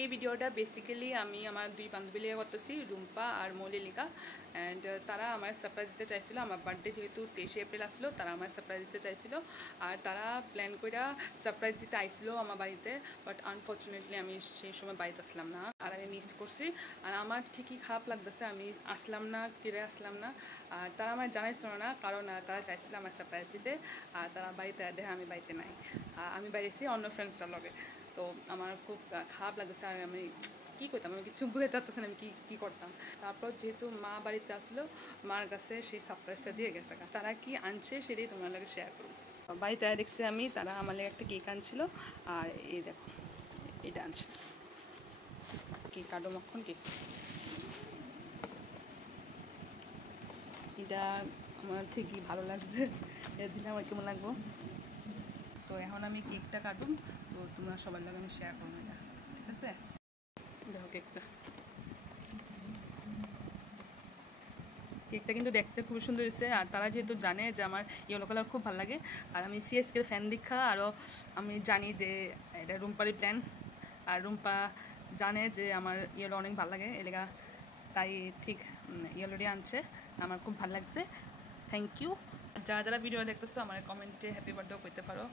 এই ভিডিওটা বেসিক্যালি আমি আমার দুই বান্ধবী লিগে করতেছি, রুম্পা আর মলিলিকা। অ্যান্ড তারা আমার সারপ্রাইজ দিতে চাইছিল। আমার বার্থডে যেহেতু 23শে এপ্রিল আসলো, তারা আমার সারপ্রাইজ দিতে চাইছিল। আর তারা প্ল্যান করে সারপ্রাইজ দিতে আইসলো আমার বাড়িতে, বাট আনফর্চুনেটলি আমি সেই সময় বাড়িতে আসলাম না, আর আমি মিস করছি। আর আমার ঠিকই খারাপ লাগতেছে, আমি আসলাম না, ফিরে আসলাম না। আর তারা আমার জানাইছিল না, কারণ তারা চাইছিল আমার সারপ্রাইজ দিতে। আর তারা বাড়িতে দেখে আমি বাড়িতে নাই, আমি বাইরেছি অন্য ফ্রেন্ডসের লগে। তো আমার খুব খারাপ লাগতেছে, আর আমি কী করতাম, আমি কিছু বুঝতে চাচ্ছি না আমি কী করতাম। তারপর যেহেতু মা বাড়িতে আসলো, মার কাছে সেই সারপ্রাইজটা দিয়ে গেছে। তারা কি আনছে সেটাই তোমার লাগে শেয়ার করুন। বাড়িতে দেখছি আমি, তারা আমার লাগে একটা কেক আনছিল। আর এই দেখো, এটা আনছে কেক, কাটো মক্ষণ কেক। এটা আমার ঠিকই ভালো লাগছে, এটা দিলে আমার কেমন লাগবো। তো এখন আমি কেকটা কাটুম, তো তোমরা সবার লাগে আমি শেয়ার করবো এটা, ঠিক আছে? দেখো কেকটা কিন্তু দেখতে খুব সুন্দর হয়েছে। আর তারা যেহেতু জানে যে আমার ইয়েলো কালার খুব ভালো লাগে, আর আমি সিএসকের ফ্যান দীক্ষা, আরও আমি জানি যে এটা রুম্পারই প্ল্যান। আর রুম্পা জানে যে আমার ইয়েলো অনেক ভালো লাগে, এলাকা তাই ঠিক ইয়েলোটি আনছে। আমার খুব ভালো লাগছে, থ্যাংক ইউ। যারা যারা ভিডিও দেখতেছো আমার কমেন্টে হ্যাপি বার্থডেও করতে পারো,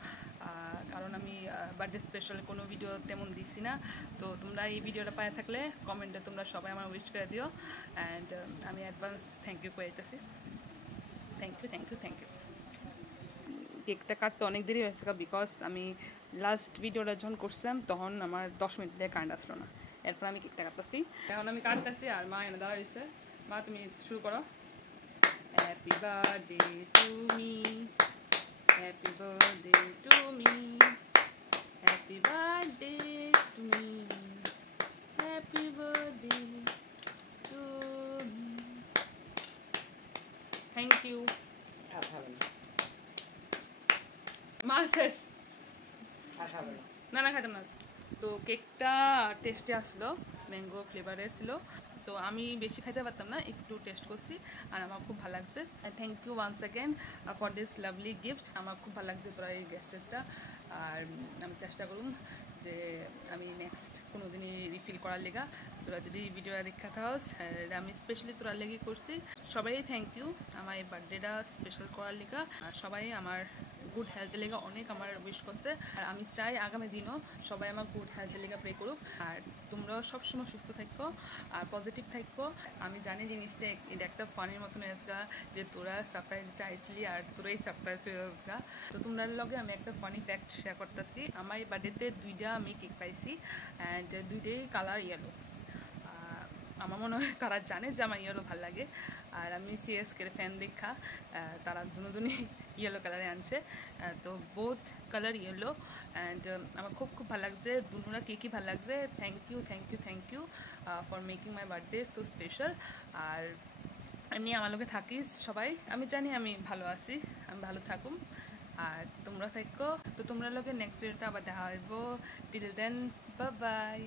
কারণ আমি বার্থডে স্পেশাল কোনো ভিডিও তেমন দিছি না। তো তোমরা এই ভিডিওটা পায়ে থাকলে কমেন্টে তোমরা সবাই আমার উইশ করে দিও। অ্যান্ড আমি অ্যাডভান্স থ্যাংক ইউ করে দিতেছি। Thank you thank you thank you. কেকটা কাটতে অনেক দেরি হয়েছে, বিকজ আমি লাস্ট ভিডিওটা যখন করছিলাম তখন আমার 10 মিনিট দিয়ে কারেন্ট আসলো না। এরপর আমি কেকটা কাটতেছি, এখন আমি কাটতেছি। আর মা এনে দেওয়া হয়েছে, মা তুমি শুরু করো। Happy birthday to me, happy birthday to me, happy birthday to me, happy birthday to me. Thank you. মা শেষ না খাইতাম না। তো কেকটা টেস্টে আসলো, ম্যাঙ্গো ফ্লেভারের ছিল। তো আমি বেশি খাইতে পারতাম না, একটু টেস্ট করছি, আর আমার খুব ভালো লাগছে। Thank you once again for this lovely gift. আমার খুব ভালো লাগছে তোরা এই গেস্টেরটা। আর আমি চেষ্টা করুন যে আমি নেক্সট কোনো দিনই রিফিল করার লেগা। তোরা যদি ভিডিও দেখা থাকস, আমি স্পেশালি তোরা লেগে করছি। সবাই থ্যাংক ইউ আমার এই বার্থডেটা স্পেশাল করার লেগা। আর সবাই আমার গুড হেলথের লেগে অনেক আমার উইশ করছে। আর আমি চাই আগামী দিনও সবাই আমার গুড হেলথের লেগে প্রে করুক। আর তোমরাও সবসময় সুস্থ থাকো আর পজিটিভ থাকো। আমি জানি জিনিসটা এটা একটা ফানির মতন এসগা যে তোরা সারপ্রাইজ দিতে আইসলি আর তোরাই সারপ্রাইজ হয়ে গা। তো তোমরার লগে আমি একটা ফানি ফ্যাক্ট শেয়ার করতেছি। আমার এই বার্থডেতে 2টা আমি কেক পাইছি, অ্যান্ড 2টাই কালার ইয়েলো। আমার মনে হয় তারা জানে যে আমার ইয়েলো ভালো লাগে। আর আমি সিএসকের ফ্যান দেখা তারা দুজনই ইয়েলো কালারে আনছে। তো বোথ কালার ইয়েলো, অ্যান্ড আমার খুব খুব ভালো লাগছে। দুজনা কেকই ভালো লাগছে। Thank you thank you thank you for making my birthday so special. আর এমনি আমার লোকে থাকিস সবাই, আমি জানি আমি ভালো আছি, আমি ভালো থাকুম আর তোমরা থাকো। তো তোমরা লোকে নেক্সট ভিডিওতে আবার দেখা হইব। Till then, bye by.